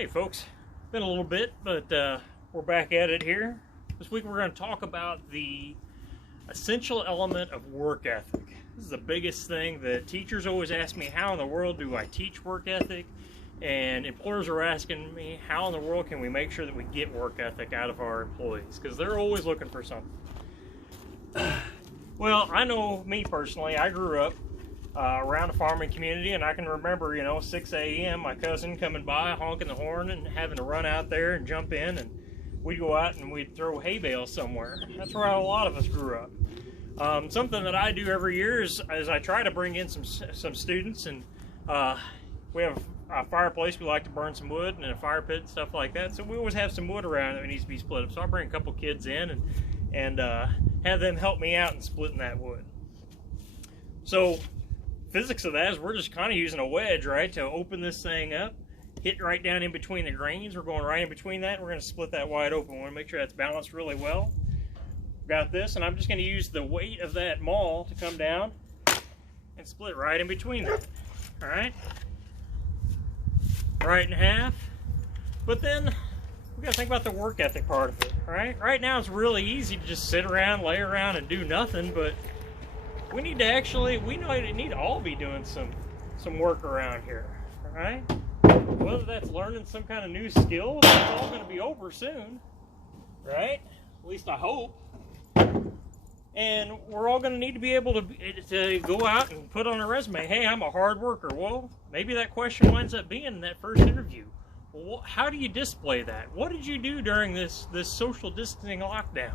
Hey folks, been a little bit, but we're back at it here. This week we're going to talk about the essential element of work ethic. This is the biggest thing that teachers always ask me, how in the world do I teach work ethic? And employers are asking me, how in the world can we make sure that we get work ethic out of our employees? Because they're always looking for something. Well, I know me personally, I grew up around a farming community, and I can remember, 6 a.m. my cousin coming by, honking the horn, and having to run out there and jump in, and we'd go out and we'd throw hay bales somewhere. That's where a lot of us grew up. Something that I do every year is I try to bring in some students, and we have a fireplace. We like to burn some wood, and a fire pit and stuff like that. So we always have some wood around that needs to be split up. So I bring a couple kids in and have them help me out in splitting that wood. So physics of that is we're just kind of using a wedge, right, to open this thing up, hit right down in between the grains. We're going right in between that, and we're going to split that wide open. We want to make sure that's balanced really well. Got this, and I'm just going to use the weight of that maul to come down and split right in between that. All right, right in half. But then we got to think about the work ethic part of it. All right, right now it's really easy to just sit around, lay around, and do nothing, but we need to all be doing some work around here, all right? Whether that's learning some kind of new skill, it's all going to be over soon, right? At least I hope. And we're all going to need to be able to go out and put on a resume, hey, I'm a hard worker. Well, maybe that question winds up being in that first interview. Well, how do you display that? What did you do during this social distancing lockdown?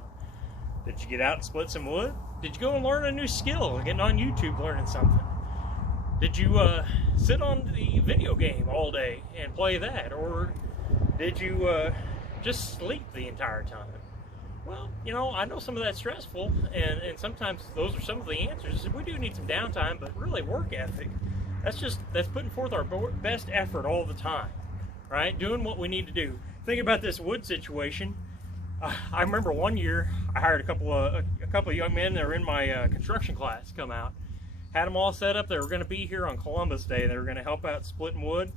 Did you get out and split some wood? Did you go and learn a new skill, getting on YouTube learning something? Did you sit on the video game all day and play that? Or did you just sleep the entire time? Well, I know some of that's stressful, and sometimes those are some of the answers. We do need some downtime, but really work ethic, that's putting forth our best effort all the time, right? Doing what we need to do. Think about this wood situation. I remember one year I hired a couple of young men that were in my construction class come out. Had them all set up. They were going to be here on Columbus Day. They were going to help out splitting wood.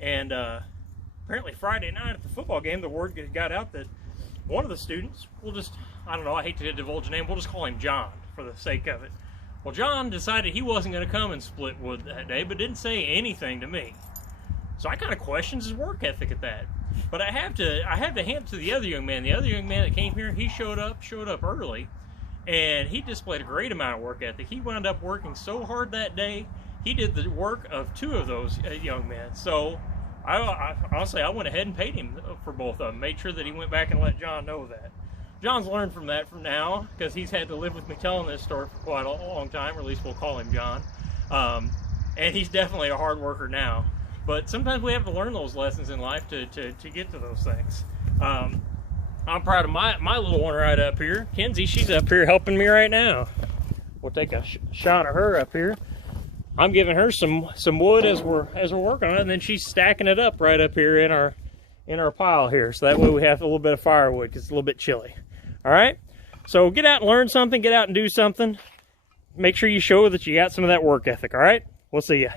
And apparently Friday night at the football game, the word got out that one of the students, I hate to divulge a name, we'll just call him John for the sake of it. Well, John decided he wasn't going to come and split wood that day, but didn't say anything to me. So I kind of questioned his work ethic at that. But I have to hand it to the other young man. The other young man that came here, he showed up early, and he displayed a great amount of work ethic. He wound up working so hard that day, he did the work of two of those young men. So honestly, I went ahead and paid him for both of them. Made sure that he went back and let John know that. John's learned from that from now, because he's had to live with me telling this story for quite a long time, or at least we'll call him John. And he's definitely a hard worker now. But sometimes we have to learn those lessons in life to get to those things. I'm proud of my little one right up here. Kenzie, she's up here helping me right now. We'll take a shot of her up here. I'm giving her some wood as we're working on it, and then she's stacking it up right up here in our pile here. So that way we have a little bit of firewood, because it's a little bit chilly. All right? So get out and learn something. Get out and do something. Make sure you show that you got some of that work ethic, all right? We'll see ya.